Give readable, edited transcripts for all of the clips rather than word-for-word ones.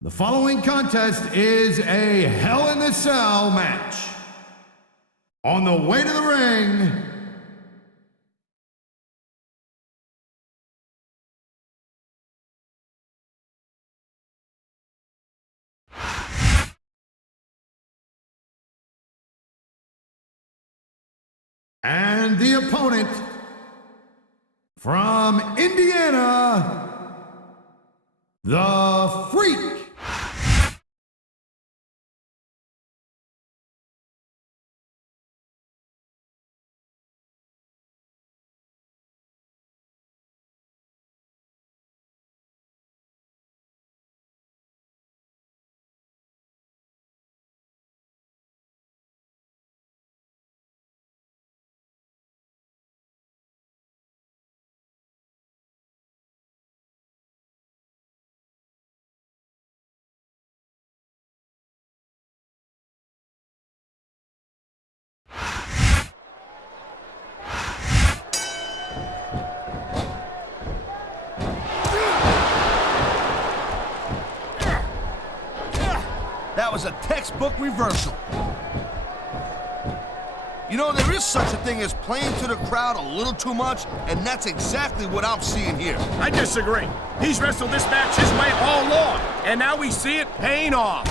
The following contest is a Hell in a Cell match. On the way to the ring, and the opponent from Indiana, the Freak. That was a textbook reversal. You know, there is such a thing as playing to the crowd a little too much, and that's exactly what I'm seeing here. I disagree. He's wrestled this match his way all along, and now we see it paying off.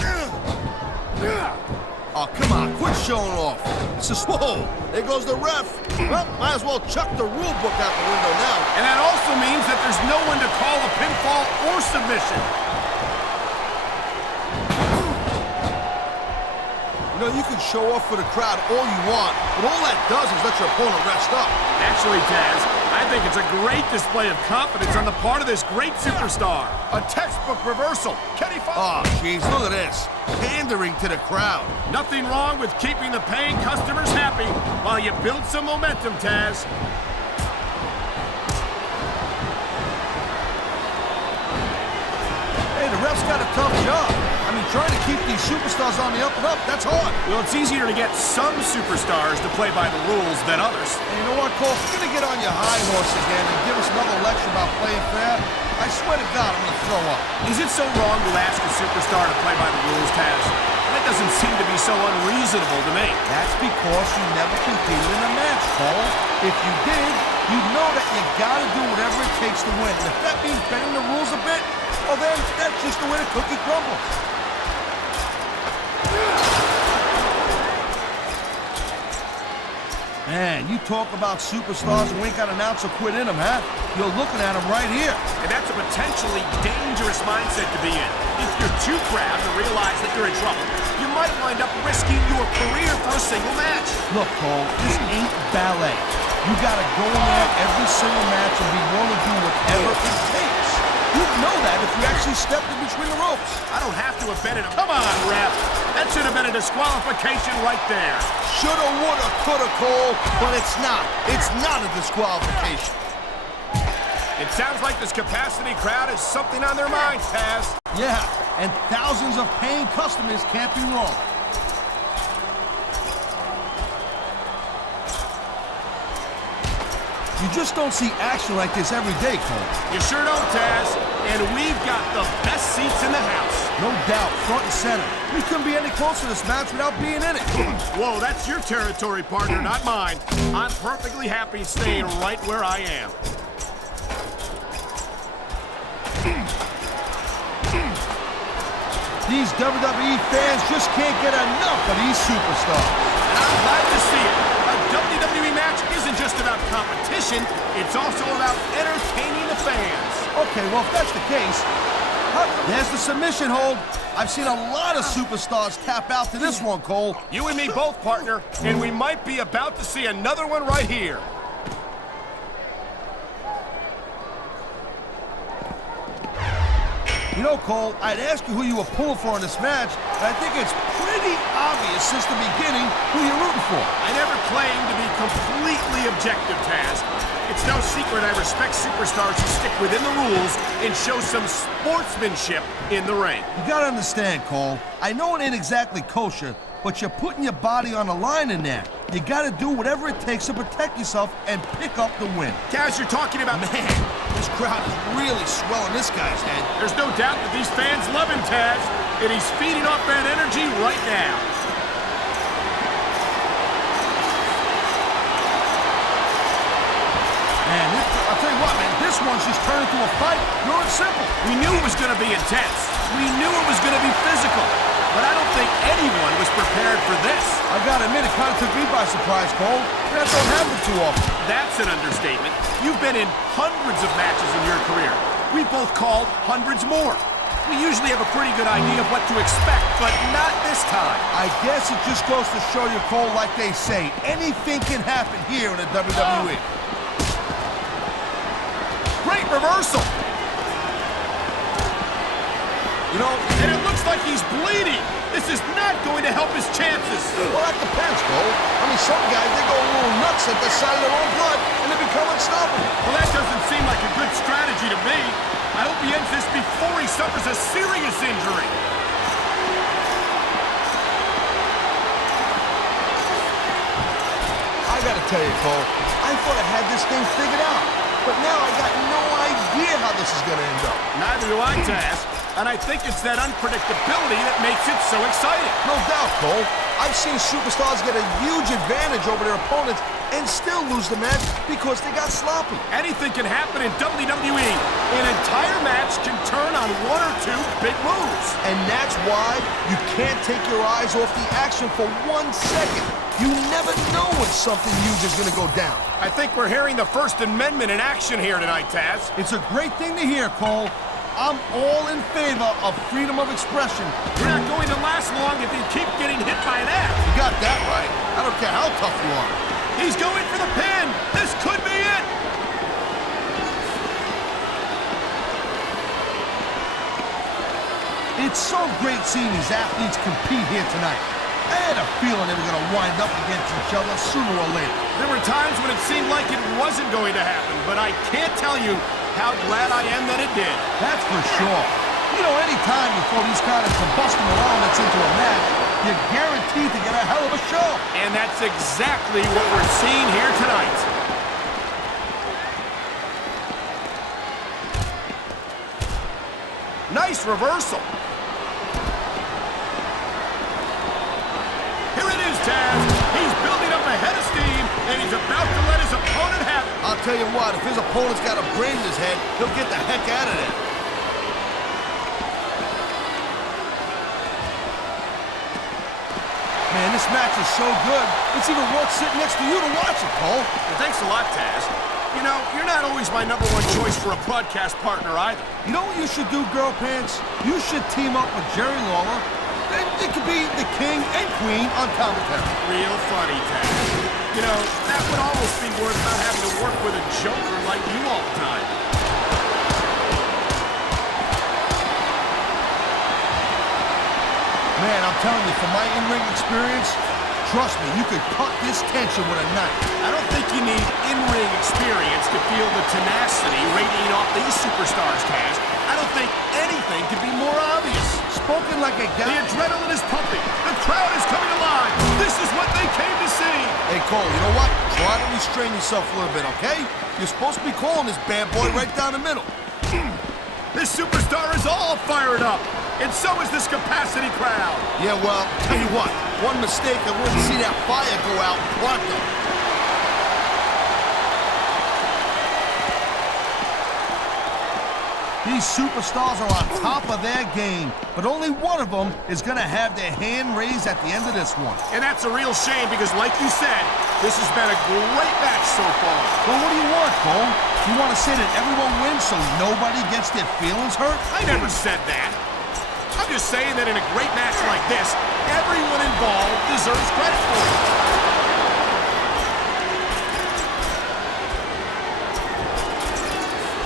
Oh, come on, quit showing off. This is whoa. There goes the ref. Well, might as well chuck the rule book out the window now. And that also means that there's no one to call a pinfall or submission. You know, you can show off for the crowd all you want, but all that does is let your opponent rest up. Actually, Taz, I think it's a great display of confidence on the part of this great superstar. A textbook reversal. Can he Oh, follow? jeez, look at this. Pandering to the crowd. Nothing wrong with keeping the paying customers happy while you build some momentum, Taz. Hey, the ref's got a tough job. I mean, trying to keep these superstars on the up and up, that's hard. Well, it's easier to get some superstars to play by the rules than others. And you know what, Cole? If you're going to get on your high horse again and give us another lecture about playing fair, I swear to God, I'm going to throw up. Is it so wrong to ask a superstar to play by the rules, Taz? That doesn't seem to be so unreasonable to me. That's because you never competed in a match, Cole. If you did, you'd know that you got to do whatever it takes to win. And if that means bending the rules a bit, well then, that's just the way the cookie crumbles. Man, you talk about superstars who ain't got an ounce of quit in them, huh? You're looking at them right here. And that's a potentially dangerous mindset to be in. If you're too proud to realize that you're in trouble, you might wind up risking your career for a single match. Look, Cole, this ain't ballet. You gotta go in there every single match and be willing to do whatever it takes. You'd know that if you actually stepped in between the ropes. I don't have to have been in a... Come on, ref. That should have been a disqualification right there. Shoulda, woulda, coulda, Cole, but it's not. It's not a disqualification. It sounds like this capacity crowd has something on their minds, Taz. Yeah, and thousands of paying customers can't be wrong. You just don't see action like this every day, Cole. You sure don't, Taz. And we've got the best seats in the house. No doubt, front and center. We couldn't be any closer to this match without being in it. Whoa, that's your territory, partner, not mine. I'm perfectly happy staying right where I am. These WWE fans just can't get enough of these superstars. And I'm glad to see it. A WWE match isn't just about competition, it's also about entertaining the fans. Okay, well, if that's the case, there's the submission hold. I've seen a lot of superstars tap out to this one, Cole. You and me both, partner, and we might be about to see another one right here. You know, Cole, I'd ask you who you were pulling for in this match, but I think it's pretty obvious since the beginning who you're rooting for. I never claimed to be completely objective, Taz. It's no secret I respect superstars who stick within the rules and show some sportsmanship in the ring. You gotta understand, Cole, I know it ain't exactly kosher, but you're putting your body on the line in there. You gotta do whatever it takes to protect yourself and pick up the win. Taz, you're talking about... Man, This crowd is really swelling this guy's head. There's no doubt that these fans love him, Taz, and he's feeding off that energy right now. Man, I'll tell you what, man, this one's just turned into a fight, pure and simple. We knew it was going to be intense. We knew it was going to be physical. But I don't think anyone was prepared for this. I gotta admit, it kind of took me by surprise, Cole. That don't happen too often. That's an understatement. You've been in hundreds of matches in your career. We both called hundreds more. We usually have a pretty good idea of what to expect, but not this time. I guess it just goes to show you, Cole, like they say, anything can happen here in the WWE. Great reversal. You know, and it looks like he's bleeding. This is not going to help his chances. Well, that depends, Cole. I mean, some guys, they go a little nuts at the sight of their own blood, and they become unstoppable. Well, that doesn't seem like a good strategy to me. I hope he ends this before he suffers a serious injury. I gotta tell you, Cole, I thought I had this thing figured out. But now I got no idea how this is gonna end up. Neither do I, Taz. And I think it's that unpredictability that makes it so exciting. No doubt, Cole. I've seen superstars get a huge advantage over their opponents and still lose the match because they got sloppy. Anything can happen in WWE. An entire match can turn on one or two big moves. And that's why you can't take your eyes off the action for 1 second. You never know when something huge is going to go down. I think we're hearing the First Amendment in action here tonight, Taz. It's a great thing to hear, Cole. I'm all in favor of freedom of expression. You're not going to last long if you keep getting hit by that. You got that right. I don't care how tough you are. He's going for the pin. This could be it. It's so great seeing these athletes compete here tonight. I had a feeling they were going to wind up against each other sooner or later. There were times when it seemed like it wasn't going to happen, but I can't tell you how glad I am that it did. That's for sure. You know, any time you throw these kind of combusting elements into a match, you're guaranteed to get a hell of a show. And that's exactly what we're seeing here tonight. Nice reversal. Here it is, Taz. He's building up a head of steam, and he's about to let his opponent have it. I'll tell you what, if his opponent's got a brain in his head, he'll get the heck out of there. Man, this match is so good, it's even worth sitting next to you to watch it, Cole. Well, thanks a lot, Taz. You know, you're not always my #1 choice for a broadcast partner either. You know what you should do, Girl Pants? You should team up with Jerry Lawler. It could be the king and queen on commentary. Real funny, Taz. You know, that would almost be worth not having to work with a joker like you all the time. Man, I'm telling you, from my in-ring experience, trust me, you could cut this tension with a knife. I don't think you need in-ring experience to feel the tenacity radiating off these superstars, Taz. I don't think anything could be more obvious. Spoken like a guy. The adrenaline is pumping. The crowd is coming alive. This is what they came to see. Hey, Cole, you know what? Try to restrain yourself a little bit, okay? You're supposed to be calling this bad boy right down the middle. This superstar is all fired up. And so is this capacity crowd. Yeah, well, tell you what. One mistake, I wouldn't see that fire go out pronto. These superstars are on top of their game, but only one of them is going to have their hand raised at the end of this one. And that's a real shame because, like you said, this has been a great match so far. Well, what do you want, Cole? You want to say that everyone wins so nobody gets their feelings hurt? I never said that. I'm just saying that in a great match like this, everyone involved deserves credit for it.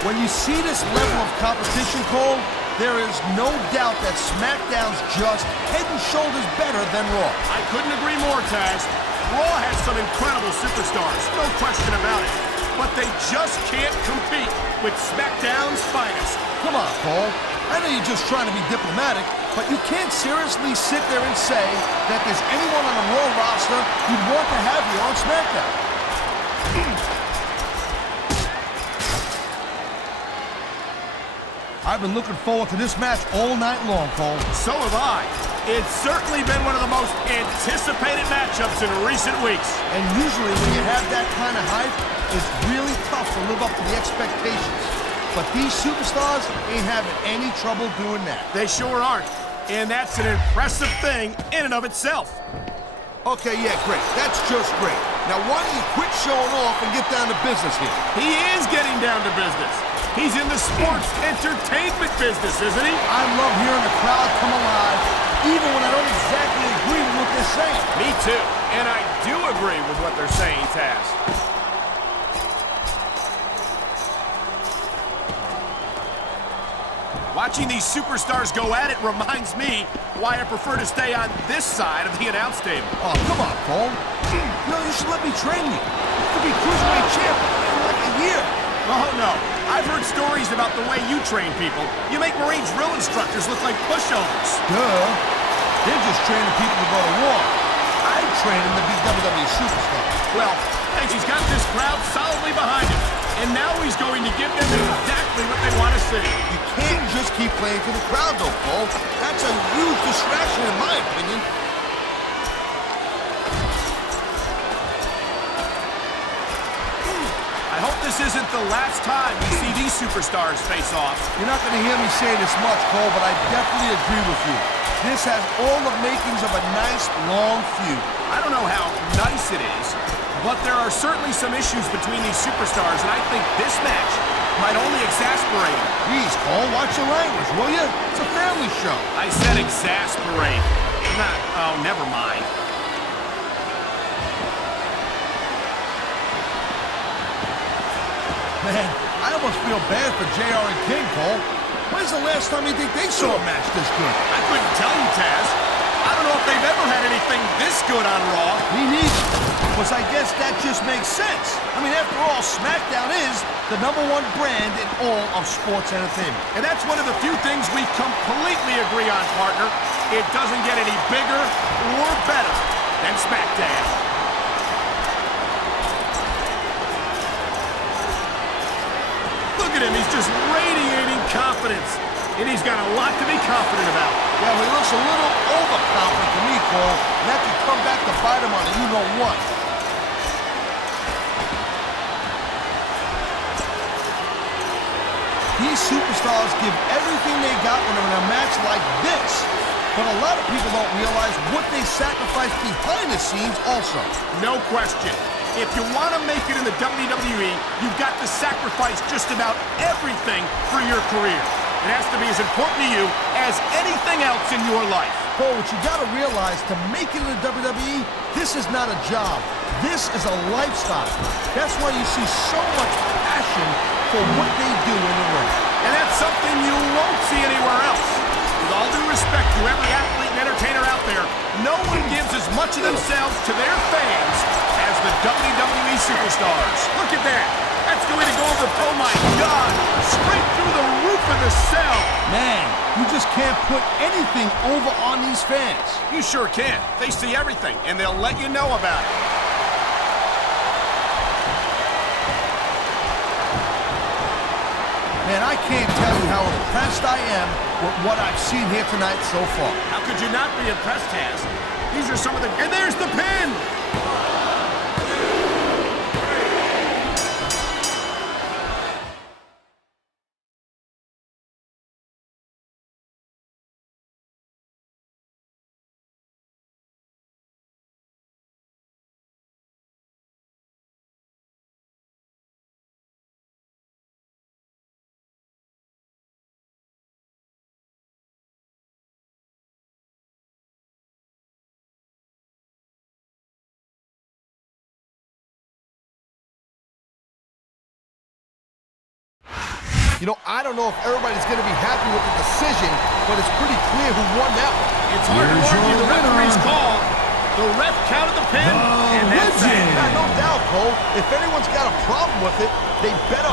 When you see this level of competition, Cole, there is no doubt that SmackDown's just head and shoulders better than Raw. I couldn't agree more, Taz. Raw has some incredible superstars, no question about it. But they just can't compete with SmackDown's finest. Come on, Cole. I know you're just trying to be diplomatic, but you can't seriously sit there and say that there's anyone on the Raw roster you'd want to have here on SmackDown. I've been looking forward to this match all night long, Cole. So have I. It's certainly been one of the most anticipated matchups in recent weeks. And usually when you have that kind of hype, it's really tough to live up to the expectations. But these superstars ain't having any trouble doing that. They sure aren't. And that's an impressive thing in and of itself. Okay, yeah, great. That's just great. Now why don't you quit showing off and get down to business here? He is getting down to business. He's in the sports entertainment business, isn't he? I love hearing the crowd come alive, even when I don't exactly agree with what they're saying. Me too. And I do agree with what they're saying, Taz. Watching these superstars go at it reminds me why I prefer to stay on this side of the announce table. Oh, come on, Cole. You should let me train you. You could be cruiserweight champ in like a year. Oh, no. I've heard stories about the way you train people. You make Marine drill instructors look like pushovers. Duh. They're just training people to go to war. I train them to be WWE superstars. Well, thanks. He's got this crowd solidly behind him. And now he's going to give them exactly what they want to see. You can't just keep playing to the crowd, though, Cole. That's a huge distraction, in my opinion. I hope this isn't the last time we see these superstars face off. You're not going to hear me say this much, Cole, but I definitely agree with you. This has all the makings of a nice, long feud. I don't know how nice it is, but there are certainly some issues between these superstars, and I think this match might only exasperate them. Please, Cole, watch your language, will you? It's a family show. I said exasperate. Not, oh, never mind. Man, I almost feel bad for JR and King, Cole. When's the last time you think they saw a match this good? I couldn't tell you, Taz. I don't know if they've ever had anything this good on Raw. Me neither. Because I guess that just makes sense. I mean, after all, SmackDown is the #1 brand in all of sports entertainment. And that's one of the few things we completely agree on, partner. It doesn't get any bigger or better than SmackDown. Look at him, he's just radiating confidence. And he's got a lot to be confident about. Yeah, well, he looks a little overconfident to me, Cole. And that could come back to bite him on a you-know-what. These superstars give everything they got when they're in a match like this. But a lot of people don't realize what they sacrifice behind the scenes also. No question. If you want to make it in the WWE, you've got to sacrifice just about everything for your career. It has to be as important to you as anything else in your life. Cole, what you got to realize, to make it in the WWE, this is not a job. This is a lifestyle. That's why you see so much passion for what they do in the ring. And that's something you won't see anywhere else. With all due respect to every athlete and entertainer out there, no one gives as much of themselves to their fans as the WWE superstars. Look at that. That's going to go over, oh my God, straight through the roof of the cell. Man, you just can't put anything over on these fans. You sure can. They see everything, and they'll let you know about it. Man, I can't tell you how impressed I am with what I've seen here tonight so far. How could you not be impressed, Taz? These are some of the... And there's the pin! You know, I don't know if everybody's going to be happy with the decision, but it's pretty clear who won that one. It's hard to argue the referee's call. The ref counted the pin, and that's it. No doubt, Cole. If anyone's got a problem with it, they better